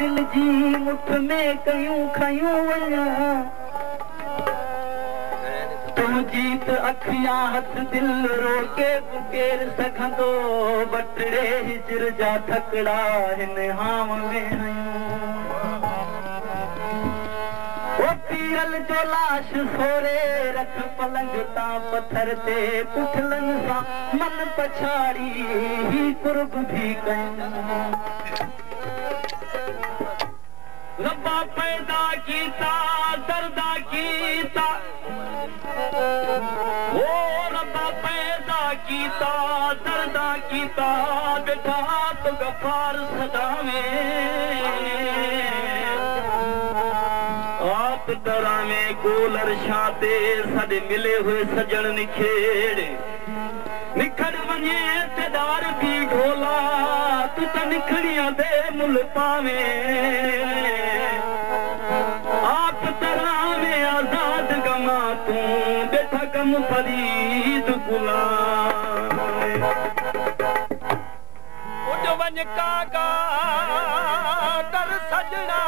दिल जी मुठ में कयूं खयूं वञा तूं जीत अखियां हथ दिल रोके केर सघंदो बटड़े हिजर जा थकड़ा हिन हाम में पीरल जो लाश सोरे रख पलंग तां पत्थर ते पुठलन सां मन पछाड़ी ही कुर्ब भी कयूं रब्बा पैदा कीता दर्दा कीता ओ रब्बा पैदा कीता दर्दा कीता बेटा तो गफार सदावे आप तरह में गोलर शाते सद मिले हुए सजन निखेड़े निखड़ वञे तेदार भी ढोला तू त निखड़ियां दे मुल पावे आप तरह में आजाद गमा तू बेटा कम फरीद गुलाम उठ वञ काका कर सजना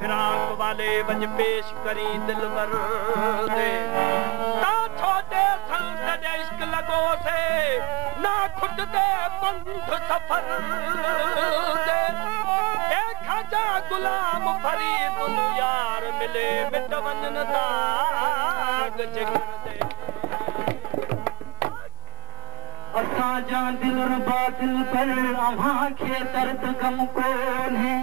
फिराक वाले वंज पेश करी दिलवर दे ता छोटे संत इश्क लगो से ना खुद दे बंध सफर दे एक खाजा गुलाम फरीद यार मिले मिट वंजन दाग जिगर दे असा जा दिल रुबा दिल पर अम्हा के दर्द गम कौन है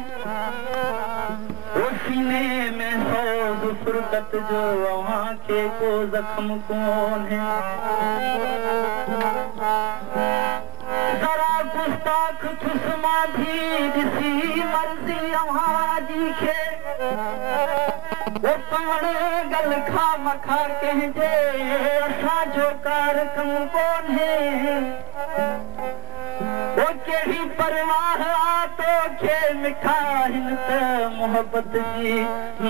सीने में सोज फुरकत जो वहाँ के को जख्म कौन है जरा गुस्ताख थुसमा भी दिसी मर्जी वहाँ जी के वो पाने गल खा मखा कहजे असा जो कारकम कौन है वो केड़ी परवाह तो के मिठा हिन त मोहब्बत जी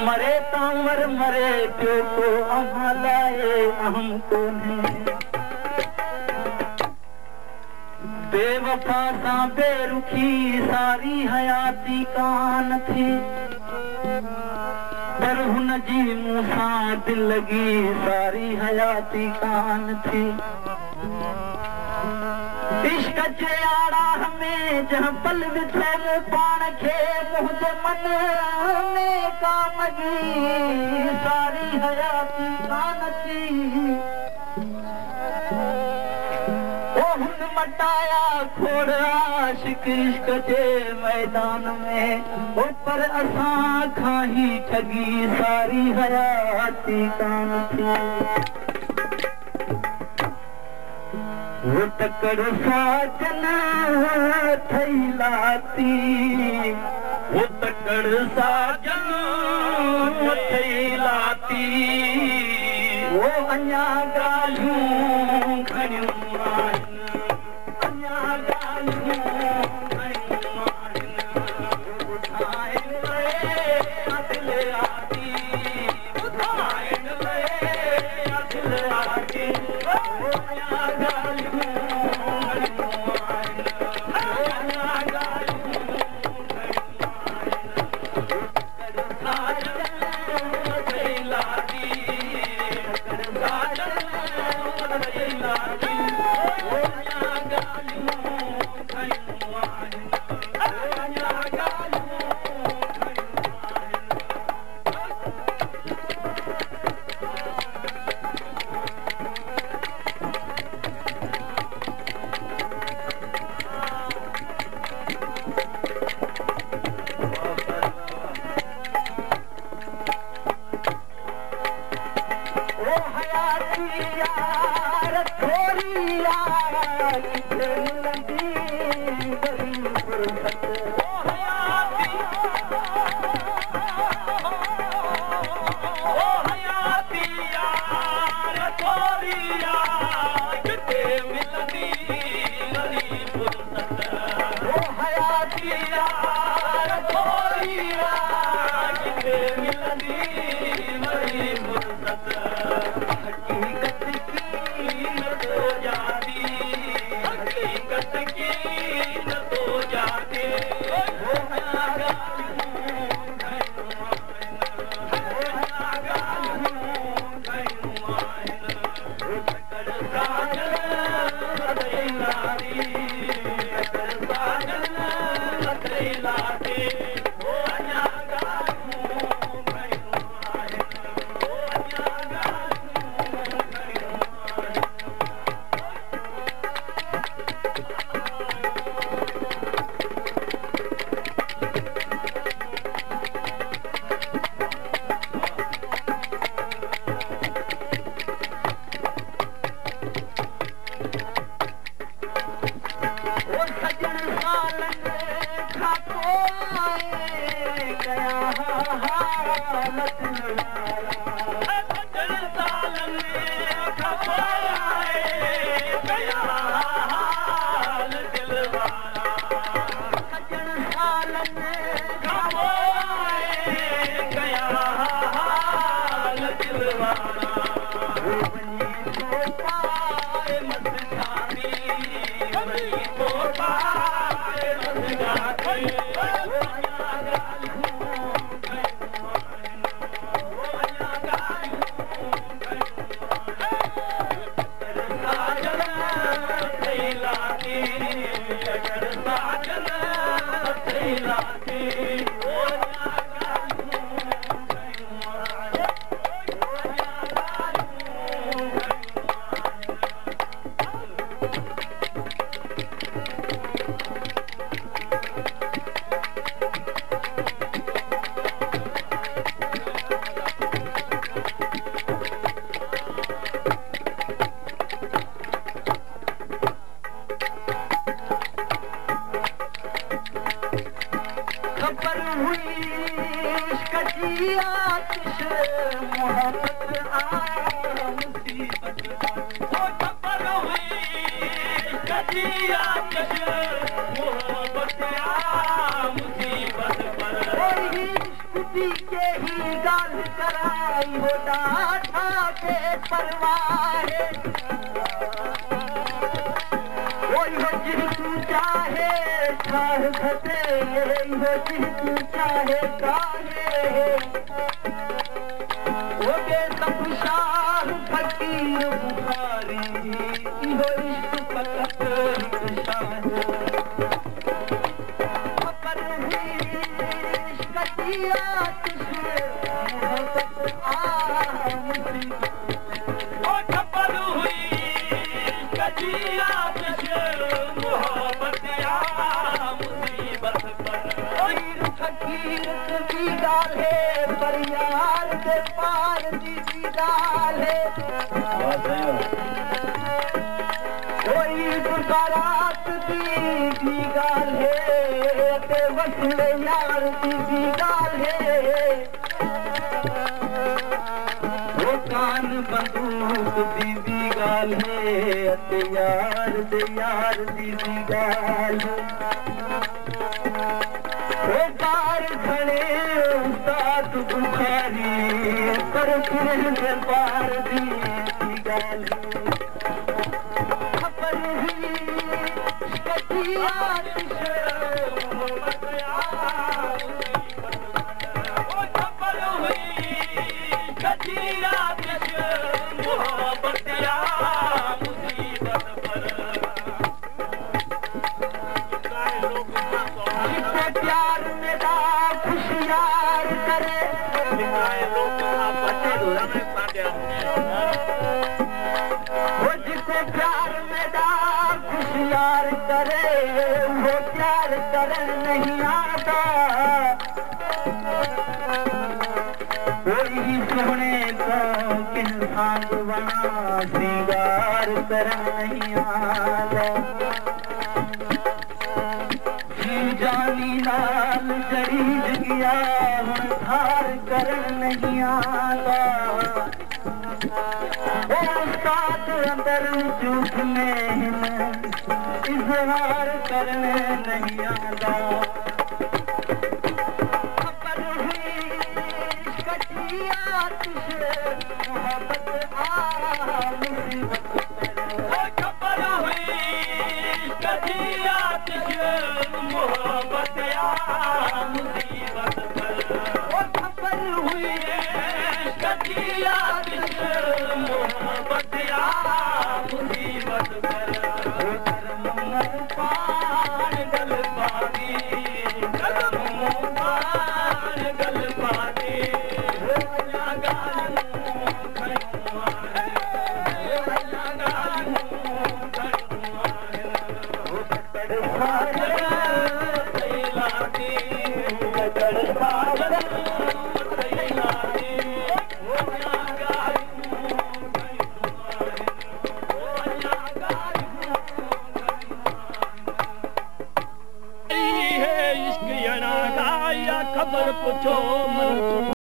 मरे तामर मरे पियो को अम्हा लाए अहम कोन्हे बेवफा सां बेरुखी सारी हयाती कान थी पर हुन जी मूं सां दिल लगी सारी हयाती कान थी इश्क जे आड़ा में जहाँ पल विधो मूं पाण खे मुंहिंजे मन में कामगी सारी हयाती कान थी ओ हुन मटाया खोड़ आशिक इश्क जे मैदान में ओ पर असां खां ही ठगी सारी हयाती कान थी वो तकड़ साजन थई लाती वो तकड़ साजन थई लाती वो अञा गालियूं खणियूं आहिनि अञा गालियूं खणियूं आहिनि ॿुधाइण अदिल आती ॿुधाइण अदिल आती Start मगर झूठ में इजहार करने नहीं आंदा खबर हुई कटी आतिश मोहब्बत मुसीबत पर खबर हुई कटी आतिश मोहब्बत मुसीबत पर खबर हुई कटी आतिश मोहब्बत मुसीबत पर पार गल पानी पार गल पानी खबर पुछो मन